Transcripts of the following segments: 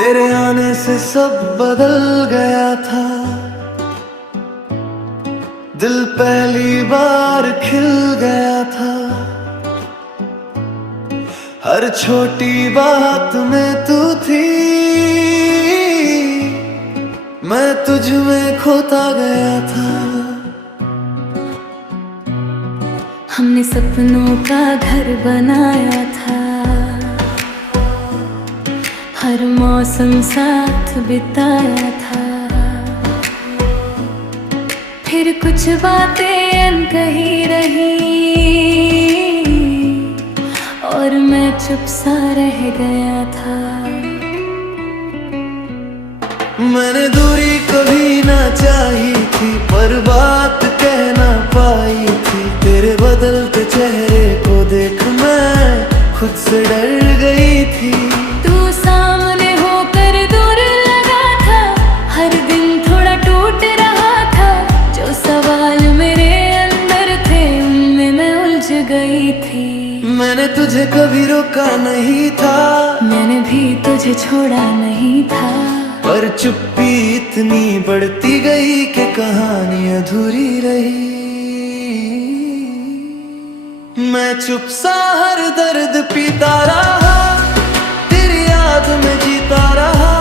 तेरे आने से सब बदल गया था। दिल पहली बार खिल गया था। हर छोटी बात में तू थी, मैं तुझ में खोता गया था। हमने सपनों का घर बनाया था, हर मौसम साथ बिताया था। फिर कुछ बातें अनकही रही और मैं चुप सा रह गया था। मैंने दूरी कभी ना चाही थी, पर बात कह ना पाई थी। तेरे बदलते चेहरे को देख मैं खुद से डर गई थी। तू सामने होकर दूर लगा था, हर दिन थोड़ा टूट रहा था। जो सवाल मेरे अंदर थे उनमें मैं उलझ गई थी। मैंने तुझे कभी रोका नहीं था, मैंने भी तुझे छोड़ा नहीं था। पर चुप्पी इतनी बढ़ती गई कि कहानी अधूरी रही। मैं चुप सा हर दर्द पीता रहा, तेरी याद में जीता रहा।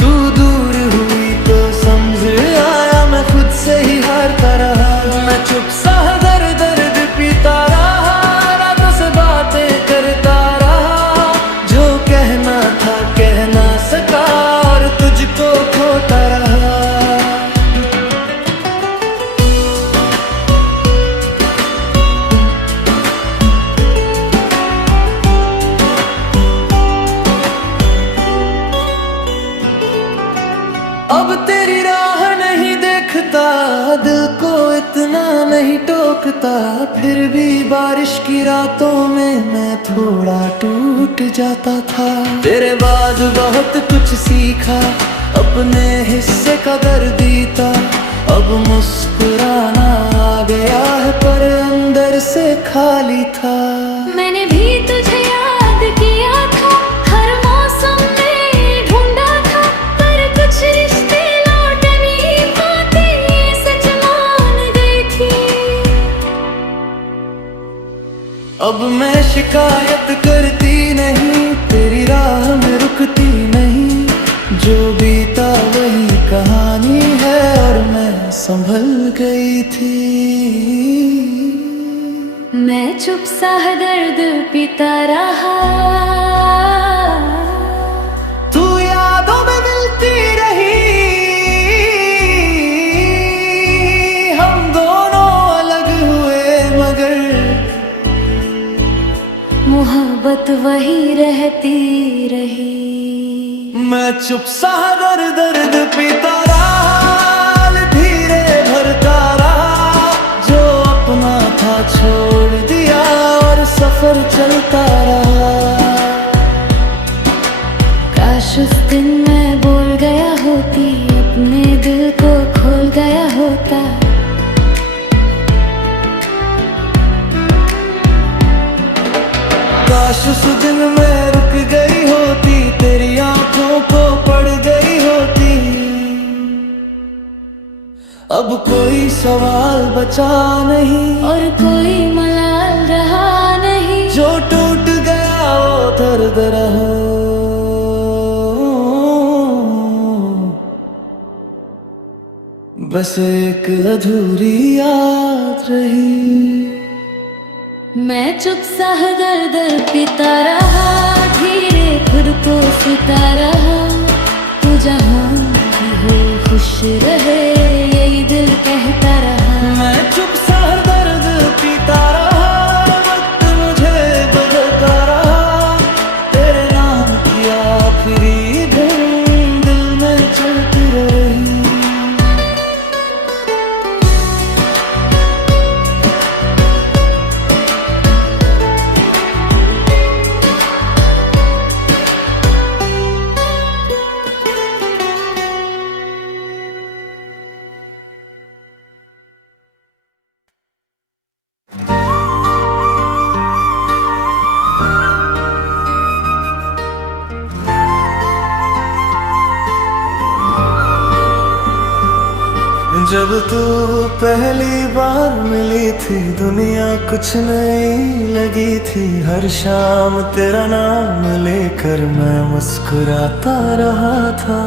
तू दूर हुई तो समझ आया मैं खुद से ही हारता रहा। मैं चुप सा हर दर्द पीता रहा, रातों से बातें करता रहा। जो कहना था कह ना सका और तुझको खोता रहा। अब तेरी राह नहीं देखता, दिल को इतना नहीं टोकता। फिर भी बारिश की रातों में मैं थोड़ा टूट जाता था। तेरे बाद बहुत कुछ सीखा, अपने हिस्से का दर्द था। अब मुस्कुराना आ गया है, पर अंदर से खाली था। मैंने भी तुझे याद किया था, हर मौसम में ढूंढा था। पर कुछ रिश्ते लौट नहीं पाते, ये सच मान गई थी। अब मैं शिकायत करती नहीं, तेरी राह में रुकती नहीं। जो बीता वही कहानी है और मैं संभल गई थी। मैं चुप सा दर्द पीता रहा, तू यादों में मिलती रही। हम दोनों अलग हुए मगर मोहब्बत वही रहती रही। मैं चुप सा दर्द पीता रहा, धीरे भरता रहा। जो अपना था छोड़ दिया और सफर चलता रहा। काश उस दिन मैं बोल गया होती, अपने दिल को खोल गया होता। काश उस दिन मैं रुक गई होती, तेरी आंखों को पड़ गई होती। अब कोई सवाल बचा नहीं और कोई मलाल रहा नहीं। जो टूट गया वो दर्द रहा। बस एक अधूरी याद रही। मैं चुप सा दर्द पीता रहा, धीरे खुद को सीता रहा। तू जहाँ भी हो खुश रहे, यही दिल कहता रहा। मैं चुप सा दर्द पीता रहा, वक्त मुझे बदलता रहा। तेरे नाम की आखिरी धुन दिल में चलती रही। जब तू पहली बार मिली थी दुनिया कुछ नई लगी थी। हर शाम तेरा नाम लेकर मैं मुस्कुराता रहा था।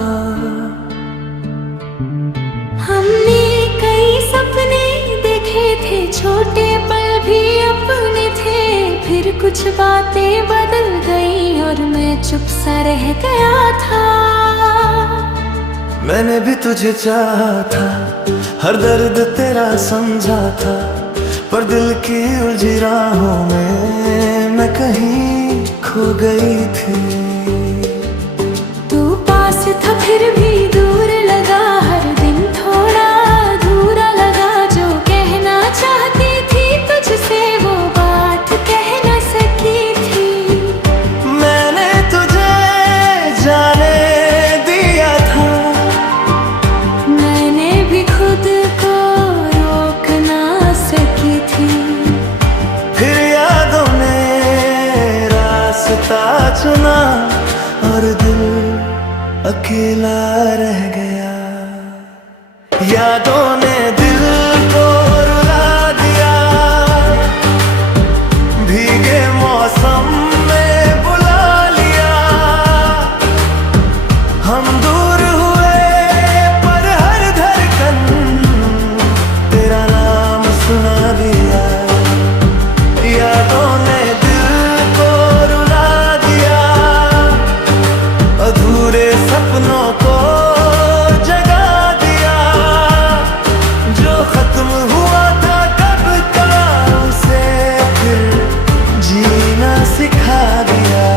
हमने कई सपने देखे थे, छोटे पल भी अपने थे। फिर कुछ बातें बदल गई और मैं चुप सा रह गया था। मैंने भी तुझे चाहा था, हर दर्द तेरा समझा था, पर दिल की उलझी राहों में मैं कहीं खो गई थी। तू पास था फिर भी दूर लगा, हर दिन थोड़ा अधूरा लगा। जो कहना चाहती थी तुझसे वो बात कह न सकी थी। मैंने तुझे जाने दिया था, मैंने भी खुद को रोक ना सकी थी। फिर यादों ने रास्ता चुना और दिल अकेला रह गया। यादों ने दिल को रुला दिया, भीगे मौसम में बुला लिया। हम दूर हुए पर हर धड़कन तेरा नाम सुना दिया। यादों ने दिल को रुला दिया, अधूरे सपनों को जगा दिया। जो खत्म हुआ था कब का उसे फिर जीना सिखा दिया।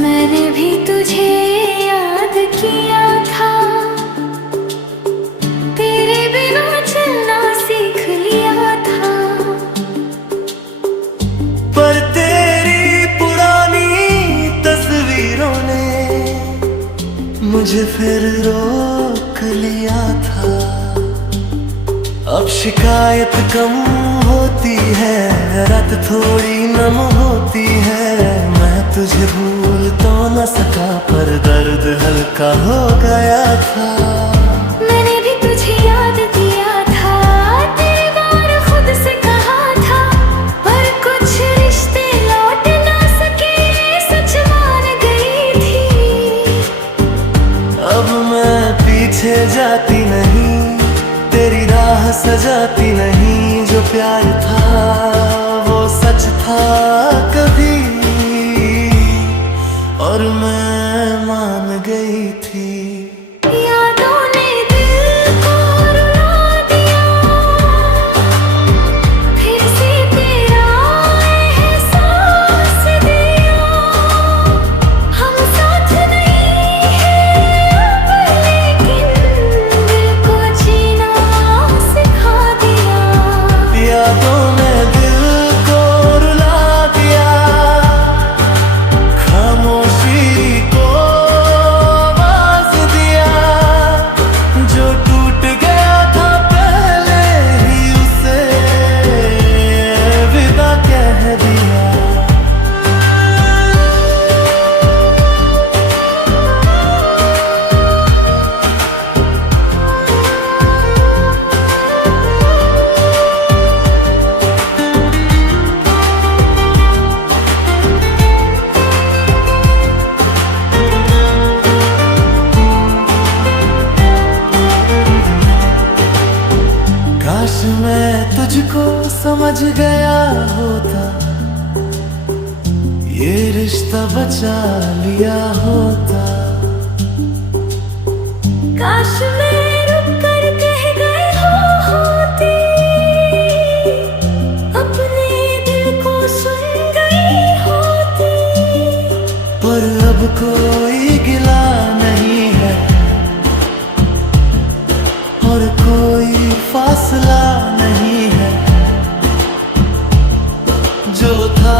मैंने भी तुझे याद किया था, तेरे बिना चलना सीख लिया था। पर तेरी पुरानी तस्वीरों ने मुझे फिर रोक लिया था। अब शिकायत कम होती है, रात थोड़ी नम होती है। मैं तुझे भूल तो न सका पर दर्द हल्का हो गया था। मैंने भी तुझे याद किया था, तेरे बार खुद से कहा था। पर कुछ रिश्ते लौट ना सके, सच मान गई थी। अब मैं पीछे जाती नहीं, तेरी राह सजाती नहीं। जो प्यार था वो सच था कभी, और मैं मान गई थी। यादों ने दिल को रुला दिया, फिर से तेरा एहसास दिया। हम साथ नहीं हैं अब, लेकिन दिल को जीना सिखा दिया। यादों ने दिल को रुला दिया, खामोशी को आवाज दिया। जो टूट गया था पहले ही उसे विदा कह दिया। काश मैं तुझको समझ गया होता, ये रिश्ता बचा लिया होता। काश मैं रुक कर कह गई होती, अपने दिल को सुन गई होती। पर अब कोई गिला नहीं है और कोई फासला नहीं है। जो था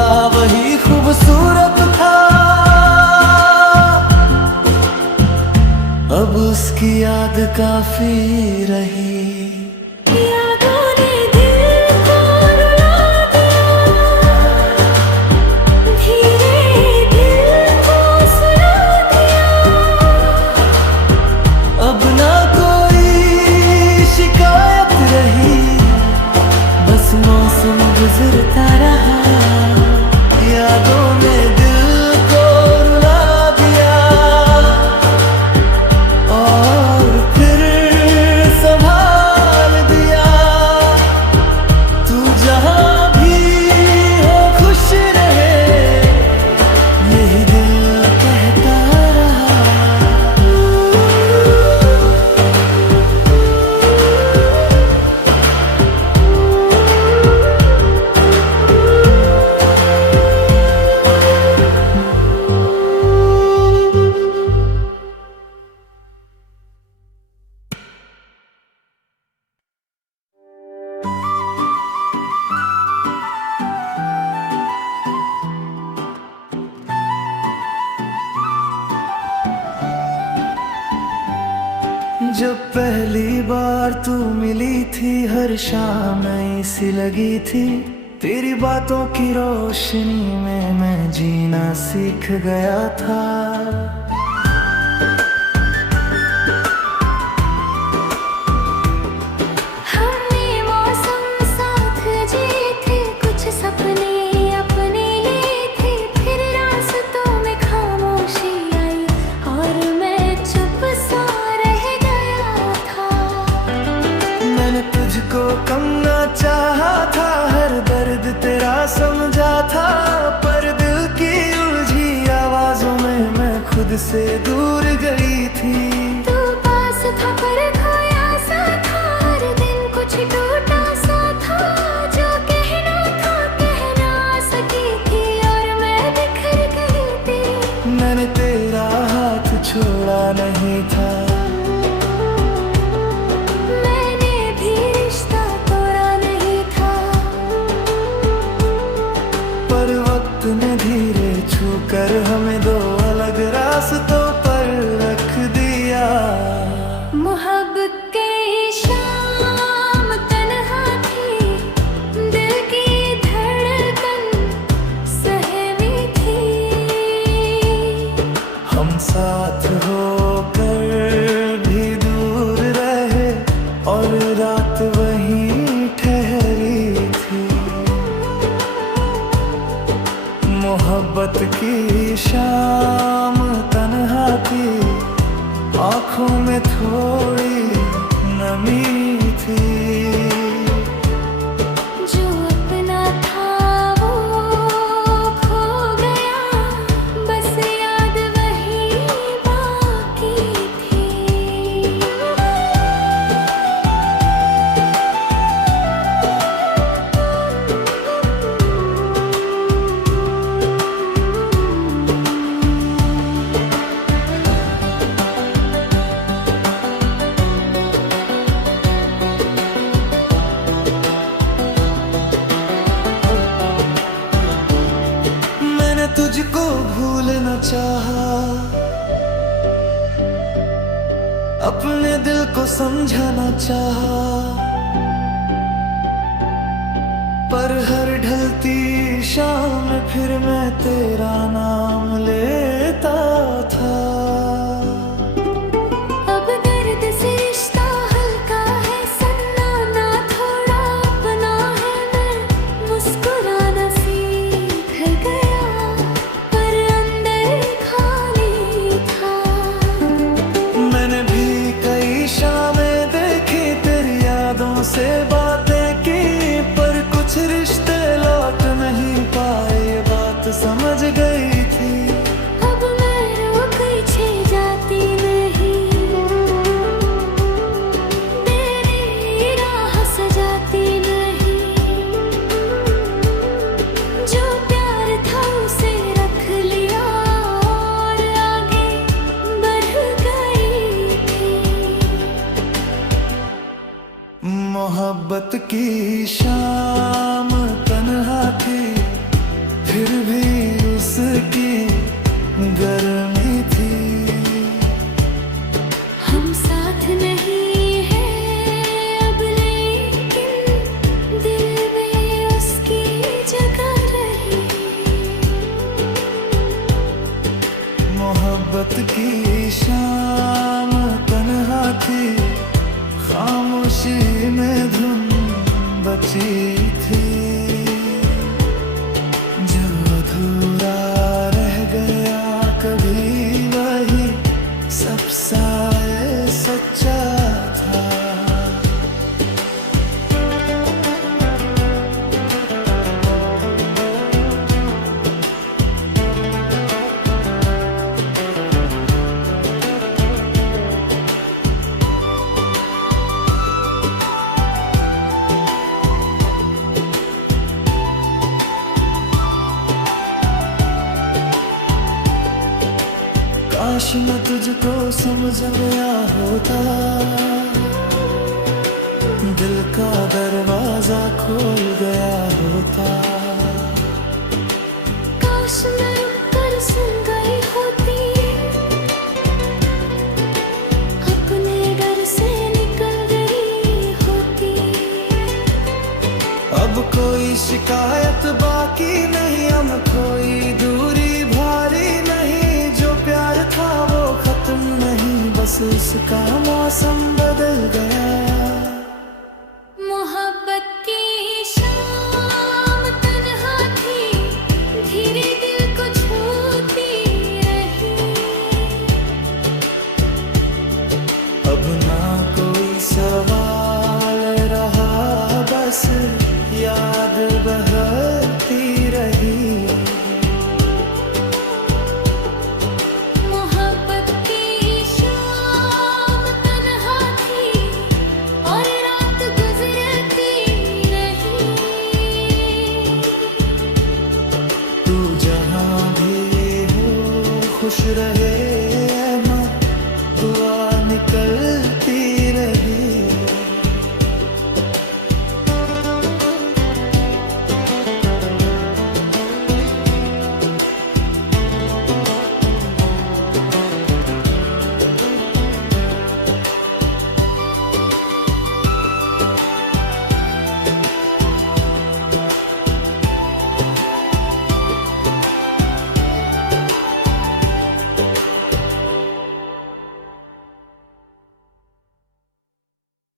जब पहली बार तू मिली थी हर शाम नई सी लगी थी, तेरी बातों की रोशनी में मैं जीना सीख गया था। हमने मौसम साथ जिए थे, कुछ सपने अपने लिए थे, फिर रास्तों में खामोशी आई और मैं चुप सा रह गया था। मैंने तुझको कम ना चाहा था, हर दर्द तेरा समझा था, पर दिल की उलझी आवाजों में मैं खुद से दूर गई थी। तू पास था पर खोया सा था, हर दिन कुछ टूटा सा था, जो कहना था कह ना सकी थी और मैं बिखर गई थी। मैंने तेरा हाथ छोड़ा नहीं था, मैंने भी रिश्ता तोड़ा नहीं था, पर वक्त ने धीरे छूकर हमें दो अलग रास्तों पर रख दिया। मोहब्बत की शाम तन्हा थी, दिल की धड़कन सहमी थी। हम साथ होकर भी दूर रहे और रात वहीं ठहरी थी। मोहब्बत की शाम तन्हा थी, आँखों में थोड़ी नमी थी। जो अपना था वो खो गया, बस याद वही बाकी थी। मैंने तुझको भूल न चाहा, अपने दिल को समझाना चाहा, पर हर ढलती शाम फिर मैं तेरा नाम लेता था। अब दर्द से रिश्ता हल्का है, सन्नाना थोड़ा अपना है, मैं मुस्कुराना सीख गया, पर अंदर खाली था। मैंने भी कई शामें देखी, तेरी यादों से बातें की, पर कुछ रिश्ते लौट नहीं पाए, ये बात समझ गई थी। अब मैं रुक पीछे जाती नहीं, तेरी राह सजाती नहीं, जो प्यार था उसे रख लिया और आगे बढ़ गई थी। मोहब्बत की शाम तन्हा थी, फिर भी उसकी गर्मी थी। हम साथ नहीं हैं अब, लेकिन दिल में उसकी जगह रही। मोहब्बत की शाम तन्हा थी, खामोशी में धुन बची थी, जो अधूरा रह गया कभी वही सब साए सच्चा था। काश मैं तुझको समझ गया होता, दिल का दरवाजा खोल गया होता। काश मैं रुककर सुन गई होती, अपने घर अब कोई शिकायत बाकी नहीं, हम कोई दूरी भारी नहीं। जो प्यार था वो खत्म नहीं, बस उसका मौसम बदल गया। मोहब्बत की शाम तन्हा थी, धीरे दिल को छूती रही। अब ना कोई सवाल रहा, बस याद बहती रही। मोहब्बत की शाम तन्हा थी और रात गुजरती रही। तू जहाँ भी हो खुश रहे।